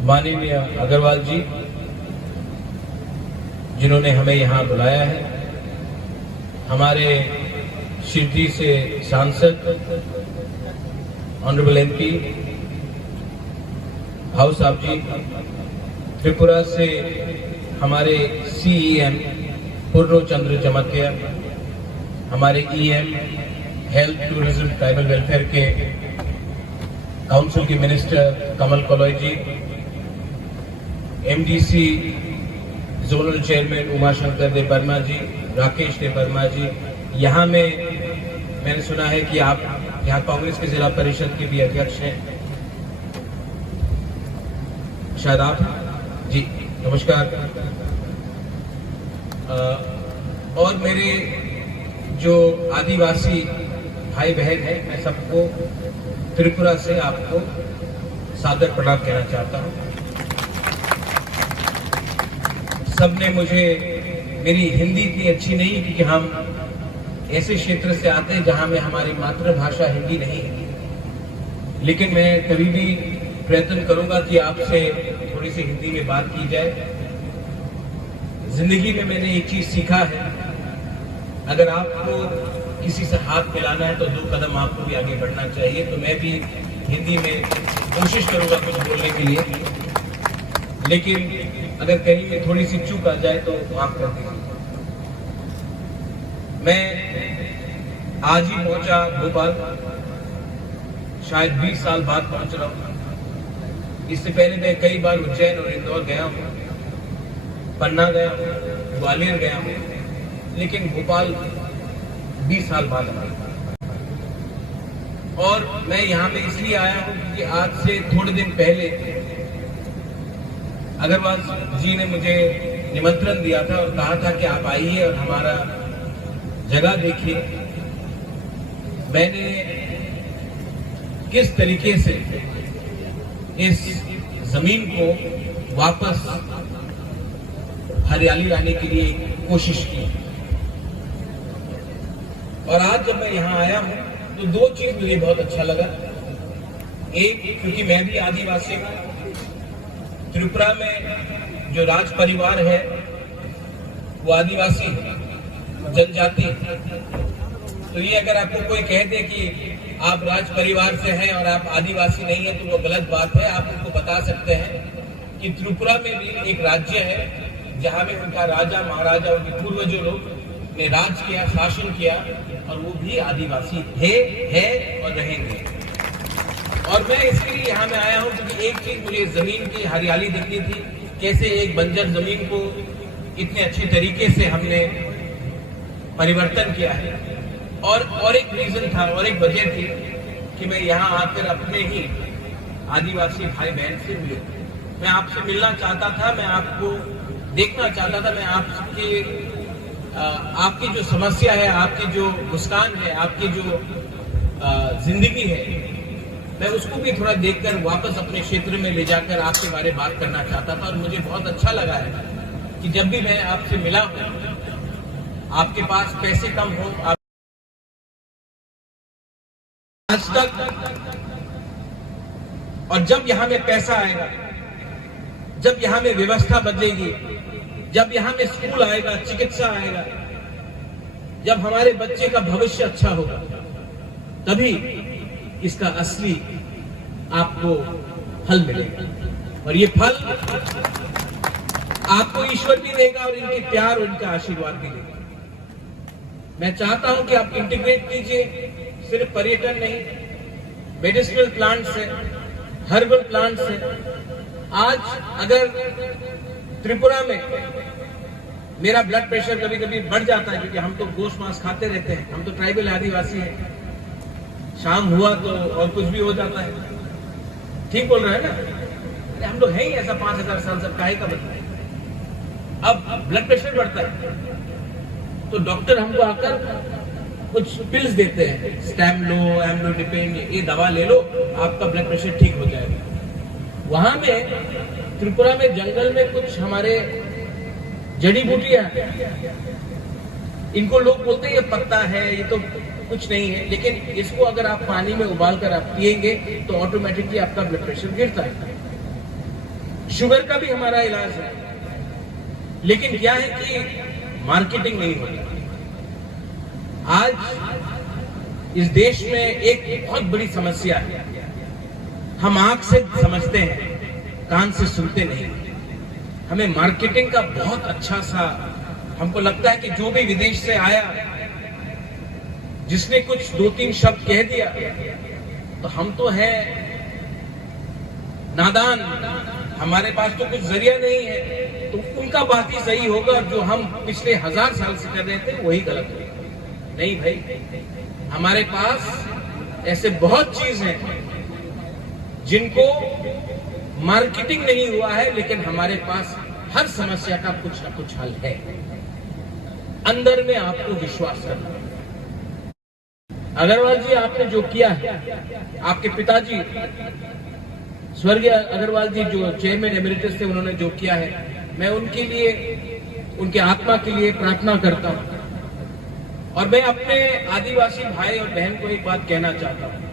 माननीय अग्रवाल जी, जिन्होंने हमें यहाँ बुलाया है, हमारे शिरडी से सांसद ऑनरेबल एमपी भाऊ साहब जी, त्रिपुरा से हमारे सीईएम पूर्ण चंद्र चमकिया, हमारे EM health tourism tribal welfare के काउंसिल के मिनिस्टर कमल कलौय जी, एमडीसी जोनल चेयरमैन उमाशंकर देव वर्मा जी, राकेश देव वर्मा जी, यहाँ मैंने सुना है कि आप यहाँ कांग्रेस के जिला परिषद के भी अध्यक्ष हैं, शायद आप जी, नमस्कार। और मेरे जो आदिवासी भाई बहन हैं, मैं सबको त्रिपुरा से आपको सादर प्रणाम कहना चाहता हूँ। सबने मुझे, मेरी हिंदी इतनी अच्छी नहीं क्योंकि हम ऐसे क्षेत्र से आते हैं जहां में हमारी मातृभाषा हिंदी नहीं है, लेकिन मैं कभी भी प्रयत्न करूंगा कि आपसे थोड़ी सी हिंदी में बात की जाए। जिंदगी में मैंने एक चीज सीखा है, अगर आपको किसी से हाथ मिलाना है तो 2 कदम आपको भी आगे बढ़ना चाहिए। तो मैं भी हिंदी में कोशिश करूंगा कुछ बोलने के लिए, लेकिन अगर कहीं में थोड़ी सी चूक आ जाए तो माफ कर दीजिए। मैं आज ही पहुंचा भोपाल, शायद 20 साल बाद पहुंच रहा हूं। इससे पहले मैं कई बार उज्जैन और इंदौर गया हूं, पन्ना गया हूं, ग्वालियर गया हूं, लेकिन भोपाल 20 साल बाद आया। और मैं यहाँ पे इसलिए आया हूं क्योंकि आज से थोड़े दिन पहले अग्रवाल जी ने मुझे निमंत्रण दिया था और कहा था कि आप आइए और हमारा जगह देखिए। मैंने किस तरीके से इस जमीन को वापस हरियाली लाने के लिए कोशिश की, और आज जब मैं यहाँ आया हूँ तो 2 चीज मुझे बहुत अच्छा लगा। एक, क्योंकि मैं भी आदिवासी हूँ, त्रिपुरा में जो राज परिवार है वो आदिवासी जनजाति, तो ये अगर आपको कोई कह दे कि आप राज परिवार से हैं और आप आदिवासी नहीं है तो वो गलत बात है। आप उनको बता सकते हैं कि त्रिपुरा में भी एक राज्य है जहां में उनका राजा महाराजा, उनके पूर्वजों लोग ने राज किया, शासन किया, और वो भी आदिवासी थे, है और रहेंगे। और मैं इसके लिए यहाँ में आया हूँ क्योंकि एक चीज मुझे जमीन की हरियाली दिखनी थी, कैसे एक बंजर जमीन को इतने अच्छे तरीके से हमने परिवर्तन किया है। और एक रीजन था और एक वजह थी कि मैं यहाँ आकर अपने ही आदिवासी भाई बहन से मिलूं। मैं आपसे मिलना चाहता था, मैं आपको देखना चाहता था, मैं आपकी जो समस्या है, आपकी जो मुस्कान है, आपकी जो जिंदगी है, मैं उसको भी थोड़ा देखकर वापस अपने क्षेत्र में ले जाकर आपके बारे में बात करना चाहता था। और मुझे बहुत अच्छा लगा है कि जब भी मैं आपसे मिला हूं, आपके पास पैसे कम हो, आज तक, और जब यहां में पैसा आएगा, जब यहां में व्यवस्था बदलेगी, जब यहां में स्कूल आएगा, चिकित्सा आएगा, जब हमारे बच्चे का भविष्य अच्छा होगा, तभी इसका असली आपको फल मिलेगा। और ये फल आपको ईश्वर भी देगा और इनके प्यार और इनका आशीर्वाद भी देगा। मैं चाहता हूं कि आप इंटीग्रेट कीजिए, सिर्फ पर्यटन नहीं, मेडिसिनल प्लांट्स है, हर्बल प्लांट्स है। आज अगर त्रिपुरा में मेरा ब्लड प्रेशर कभी कभी बढ़ जाता है, क्योंकि हम तो गोश्त मांस खाते रहते हैं, हम तो ट्राइबल आदिवासी हैं, शाम हुआ तो और कुछ भी हो जाता है, ठीक बोल रहे हैं ना? हम लोग हैं ही ऐसा 5000 साल सब काहे का बता। अब ब्लड प्रेशर बढ़ता है तो डॉक्टर हमको आकर कुछ पिल्स देते हैं, स्टैम्लो, एम्लोडिपिन, ये दवा ले लो, आपका ब्लड प्रेशर ठीक हो जाएगा। वहां में त्रिपुरा में जंगल में कुछ हमारे जड़ी बूटियां, इनको लोग बोलते हैं ये पत्ता है, ये तो कुछ नहीं है, लेकिन इसको अगर आप पानी में उबाल कर आप पिएंगे तो ऑटोमेटिकली आपका ब्लड प्रेशर गिरता है। शुगर का भी हमारा इलाज है, लेकिन क्या है कि मार्केटिंग नहीं होती। आज इस देश में एक बहुत बड़ी समस्या है, हम आंख से समझते हैं, कान से सुनते नहीं। हमें मार्केटिंग का बहुत अच्छा सा, हमको लगता है कि जो भी विदेश से आया, जिसने कुछ 2-3 शब्द कह दिया तो हम तो है नादान, हमारे पास तो कुछ जरिया नहीं है, तो उनका बात ही सही होगा, जो हम पिछले 1000 साल से कर रहे थे वही गलत होगा। नहीं भाई, हमारे पास ऐसे बहुत चीज हैं जिनको मार्केटिंग नहीं हुआ है, लेकिन हमारे पास हर समस्या का कुछ ना कुछ हल है। अंदर में आपको विश्वास करना। अग्रवाल जी, आपने जो किया है, आपके पिताजी स्वर्गीय अग्रवाल जी जो चेयरमैन एमिरेटस थे, उन्होंने जो किया है, मैं उनके लिए, उनके आत्मा के लिए प्रार्थना करता हूं। और मैं अपने आदिवासी भाई और बहन को एक बात कहना चाहता हूं,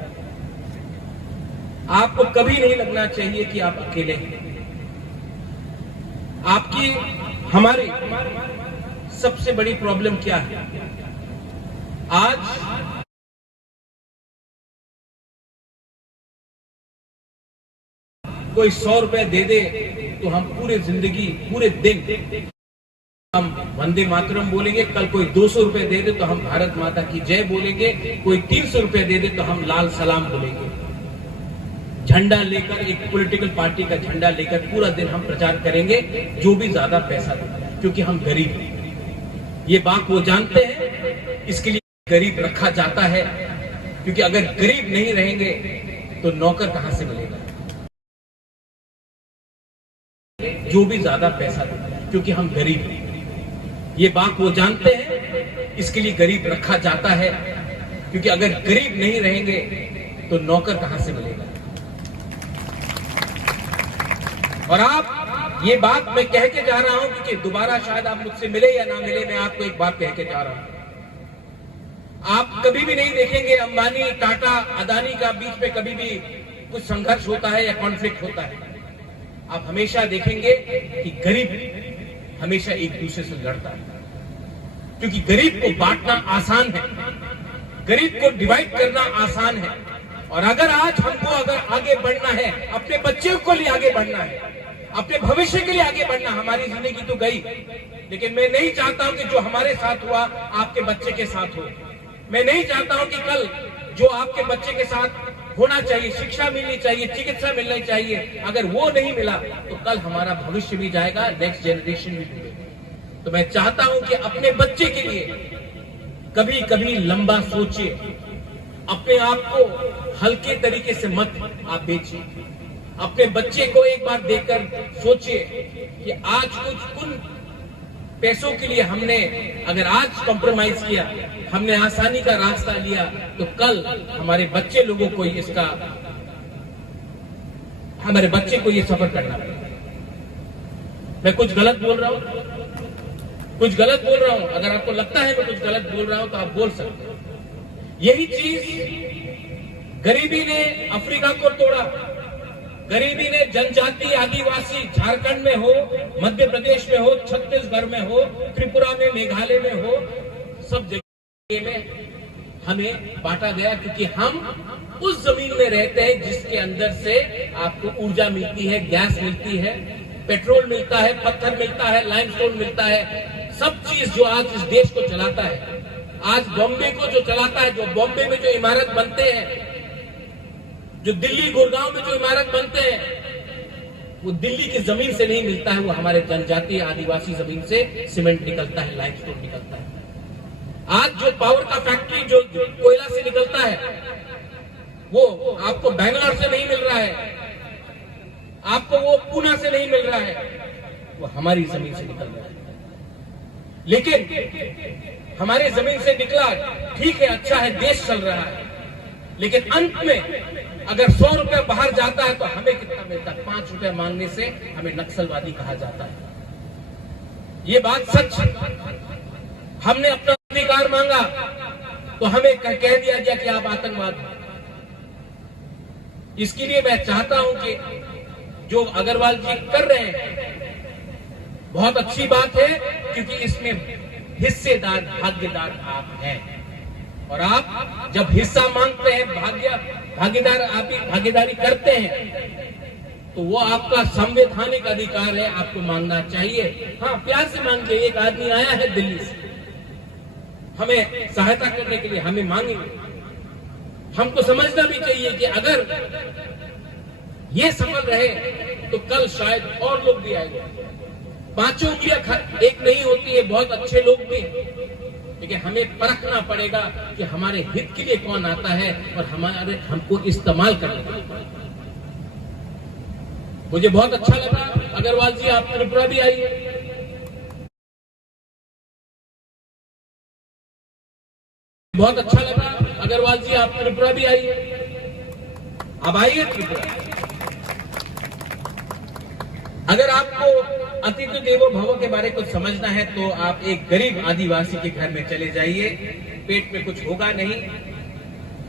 आपको कभी नहीं लगना चाहिए कि आप अकेले हैं। आपकी, हमारी सबसे बड़ी प्रॉब्लम क्या है? आज कोई 100 रुपए दे दे तो हम पूरे जिंदगी, पूरे दिन हम वंदे मातरम बोलेंगे, कल कोई 200 रुपए दे दे तो हम भारत माता की जय बोलेंगे, कोई 300 रुपए दे दे तो हम लाल सलाम बोलेंगे। झंडा लेकर, एक पॉलिटिकल पार्टी का झंडा लेकर पूरा दिन हम प्रचार करेंगे, जो भी ज्यादा पैसा दे, क्योंकि हम गरीब हैं। ये बात वो जानते हैं, इसके लिए गरीब रखा जाता है, क्योंकि अगर गरीब नहीं रहेंगे तो नौकर कहां से मिलेगा? जो भी ज्यादा पैसा दे, क्योंकि हम गरीब हैं। ये बात वो जानते हैं, इसके लिए गरीब रखा जाता है, क्योंकि अगर गरीब नहीं रहेंगे तो नौकर कहां से मिलेगा? और आप, ये बात मैं कह के जा रहा हूं, क्योंकि दोबारा शायद आप मुझसे मिले या ना मिले, मैं आपको एक बात कह के जा रहा हूं। आप कभी भी नहीं देखेंगे अंबानी, टाटा, अदानी का बीच में कभी भी कुछ संघर्ष होता है या कॉन्फ्लिक्ट होता है। आप हमेशा देखेंगे कि गरीब हमेशा एक दूसरे से लड़ता है, क्योंकि गरीब को बांटना आसान है, गरीब को डिवाइड करना आसान है। और अगर आज हमको, अगर आगे बढ़ना है, अपने बच्चों को लिए आगे बढ़ना है, अपने भविष्य के लिए आगे बढ़ना, हमारी जिंदगी तो गई, लेकिन मैं नहीं चाहता हूं कि जो हमारे साथ हुआ आपके बच्चे के साथ हो। मैं नहीं चाहता हूं कि कल जो आपके बच्चे के साथ होना चाहिए, शिक्षा मिलनी चाहिए, चिकित्सा मिलनी चाहिए, अगर वो नहीं मिला तो कल हमारा भविष्य भी जाएगा, नेक्स्ट जनरेशन भी मिलेगा। तो मैं चाहता हूं कि अपने बच्चे के लिए कभी कभी लंबा सोचिए, अपने आप को हल्के तरीके से मत आप बेचिए। अपने बच्चे को एक बार देखकर सोचिए कि आज कुछ उन पैसों के लिए हमने, अगर आज कॉम्प्रोमाइज किया, हमने आसानी का रास्ता लिया, तो कल हमारे बच्चे लोगों को इसका, हमारे बच्चे को ये सफर करना पड़ेगा। मैं कुछ गलत बोल रहा हूं, कुछ गलत बोल रहा हूं, अगर आपको लगता है मैं कुछ गलत बोल रहा हूं तो आप बोल सकते हो। यही चीज गरीबी ने अफ्रीका को तोड़ा, गरीबी ने जनजाति, आदिवासी, झारखंड में हो, मध्य प्रदेश में हो, छत्तीसगढ़ में हो, त्रिपुरा में, मेघालय में हो, सब जगह में हमें बांटा गया, क्योंकि हम उस जमीन में रहते हैं जिसके अंदर से आपको ऊर्जा मिलती है, गैस मिलती है, पेट्रोल मिलता है, पत्थर मिलता है, लाइमस्टोन मिलता है, सब चीज जो आज इस देश को चलाता है। आज बॉम्बे को जो चलाता है, जो बॉम्बे में जो इमारत बनते हैं, जो दिल्ली गुड़गांव में जो इमारत बनते हैं, वो दिल्ली की जमीन से नहीं मिलता है, वो हमारे जनजातीय आदिवासी जमीन से सीमेंट निकलता है, लाइमस्टोन निकलता है। आज जो पावर का फैक्ट्री जो कोयला से निकलता है, वो आपको बैंगलोर से नहीं मिल रहा है, आपको वो पूना से नहीं मिल रहा है, वो हमारी जमीन से निकल रहा है। लेकिन हमारे जमीन से निकला, ठीक है, अच्छा है, देश चल रहा है, लेकिन अंत में अगर 100 रुपए बाहर जाता है तो हमें कितना मिलता है? 5 रुपए मांगने से हमें नक्सलवादी कहा जाता है। ये बात सच है। हमने अपना अधिकार मांगा, तो हमें कह दिया गया कि आप आतंकवादी हैं। इसके लिए मैं चाहता हूं कि जो अग्रवाल जी कर रहे हैं बहुत अच्छी बात है, क्योंकि इसमें हिस्सेदार भागीदार आप हैं। और आप जब हिस्सा मांगते हैं, भागीदारी करते हैं, तो वो आपका संवैधानिक अधिकार है, आपको मांगना चाहिए। हाँ, प्यार से मांगिए। एक आदमी आया है दिल्ली से हमें सहायता करने के लिए, हमें मांगेंगे। हमको समझना भी चाहिए कि अगर ये सफल रहे तो कल शायद और लोग भी आएंगे। पांचों उंगलियां एक नहीं होती है, बहुत अच्छे लोग भी, लेकिन हमें परखना पड़ेगा कि हमारे हित के लिए कौन आता है और हमको इस्तेमाल करना। मुझे बहुत अच्छा लगा अग्रवाल जी, आप त्रिपुरा भी आइए। बहुत अच्छा लगा अग्रवाल जी, आप त्रिपुरा भी आइए। अब आइए त्रिपुरा। अगर आपको अतिथि देवो भव के बारे में समझना है तो आप एक गरीब आदिवासी के घर में चले जाइए। पेट में कुछ होगा नहीं,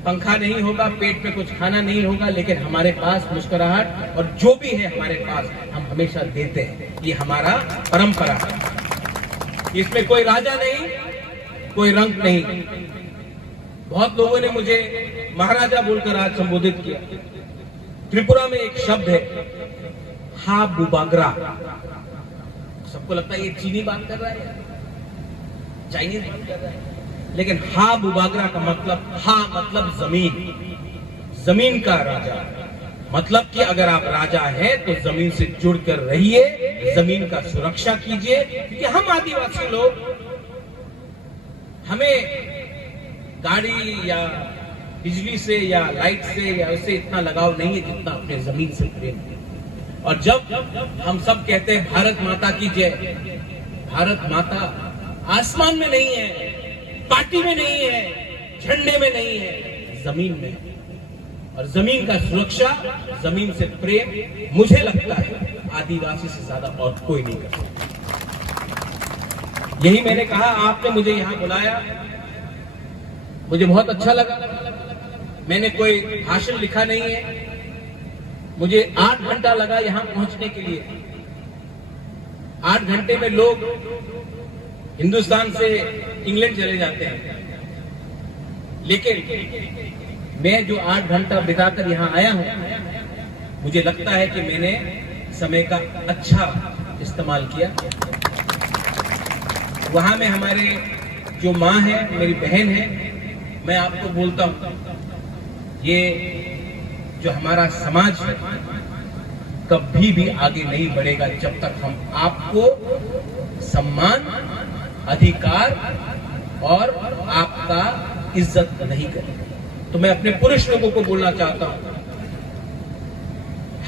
पंखा नहीं होगा, पेट में कुछ खाना नहीं होगा, लेकिन हमारे पास मुस्कुराहट और जो भी है हमारे पास हम हमेशा देते हैं। ये हमारा परंपरा है। इसमें कोई राजा नहीं, कोई रंग नहीं। बहुत लोगों ने मुझे महाराजा बोलकर आज संबोधित किया। त्रिपुरा में एक शब्द है हा बुबागरा। सबको लगता है ये चीनी बात कर रहा है, चाइनीज बात कर रहा है, लेकिन हा बुबागरा का मतलब, हा मतलब जमीन, जमीन का राजा। मतलब कि अगर आप राजा हैं तो जमीन से जुड़कर रहिए, जमीन का सुरक्षा कीजिए। क्योंकि हम आदिवासी लोग, हमें गाड़ी या बिजली से या लाइट से या उससे इतना लगाव नहीं है जितना अपने जमीन से प्रेम है। और जब हम सब कहते हैं भारत माता की जय, भारत माता आसमान में नहीं है, पार्टी में नहीं है, झंडे में नहीं है, जमीन में है। और जमीन का सुरक्षा, जमीन से प्रेम, मुझे लगता है आदिवासी से ज्यादा और कोई नहीं कर सकता। यही मैंने कहा, आपने मुझे यहां बुलाया, मुझे बहुत अच्छा लगा। मैंने कोई भाषण लिखा नहीं है, मुझे 8 घंटा लगा यहां पहुंचने के लिए। 8 घंटे में लोग हिंदुस्तान से इंग्लैंड चले जाते हैं, लेकिन मैं जो 8 घंटा बिताकर यहां आया हूं, मुझे लगता है कि मैंने समय का अच्छा इस्तेमाल किया। वहां में हमारे जो माँ है, मेरी बहन है, मैं आपको बोलता हूं, ये जो हमारा समाज है कभी भी आगे नहीं बढ़ेगा जब तक हम आपको सम्मान, अधिकार और आपका इज्जत नहीं करेंगे। तो मैं अपने पुरुष लोगों को बोलना चाहता हूं,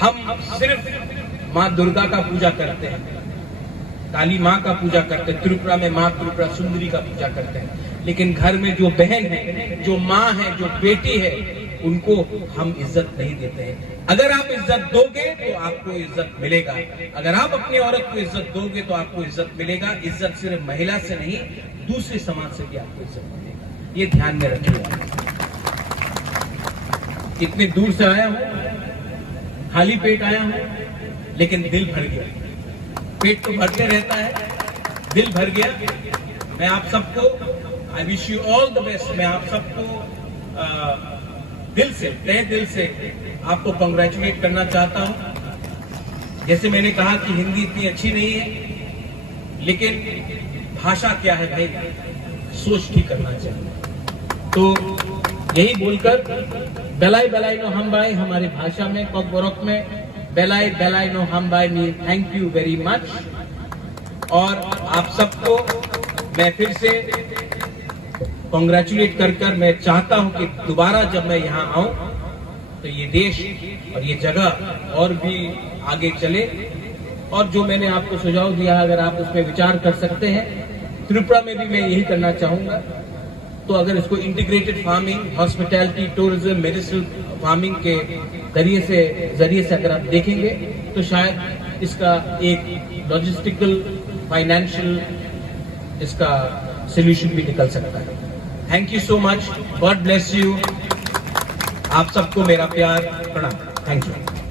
हम सिर्फ माँ दुर्गा का पूजा करते हैं, काली माँ का पूजा करते हैं, त्रिपुरा में माँ त्रिपुरा सुंदरी का पूजा करते हैं, लेकिन घर में जो बहन है, जो माँ है, जो बेटी है, उनको हम इज्जत नहीं देते हैं। अगर आप इज्जत दोगे तो आपको इज्जत मिलेगा। अगर आप अपनी औरत को इज्जत दोगे तो आपको इज्जत मिलेगा। इज्जत सिर्फ महिला से नहीं, दूसरे समाज से भी आपको इज्जत मिलेगा। ये ध्यान में रखिएगा। इतने दूर से आया हूं, खाली पेट आया हूं, लेकिन दिल भर गया। पेट तो भरते रहता है, दिल भर गया। मैं आप सबको, I wish you all the best. मैं आप सबको दिल से, तहे दिल से आपको कांग्रेचुलेट करना चाहता हूं। जैसे मैंने कहा कि हिंदी इतनी अच्छी नहीं है, लेकिन भाषा क्या है भाई, सोच ठीक करना चाहिए। तो यही बोलकर बेलाई बेलाई नो हम बाई, हमारी भाषा में कोकबोरोक में बेलाई बेलाई नो हम by mean thank you very much. और आप सबको मैं फिर से कांग्रेचुलेट कर मैं चाहता हूं कि दोबारा जब मैं यहां आऊं तो ये देश और ये जगह और भी आगे चले। और जो मैंने आपको सुझाव दिया, अगर आप उसमें विचार कर सकते हैं, त्रिपुरा में भी मैं यही करना चाहूंगा। तो अगर इसको integrated farming, hospitality, tourism, medicinal farming के जरिए से अगर आप देखेंगे तो शायद इसका एक लॉजिस्टिकल, फाइनेंशियल इसका सोल्यूशन भी निकल सकता है। Thank you so much, God bless you. आप सबको मेरा प्यार, प्रणाम, थैंक यू।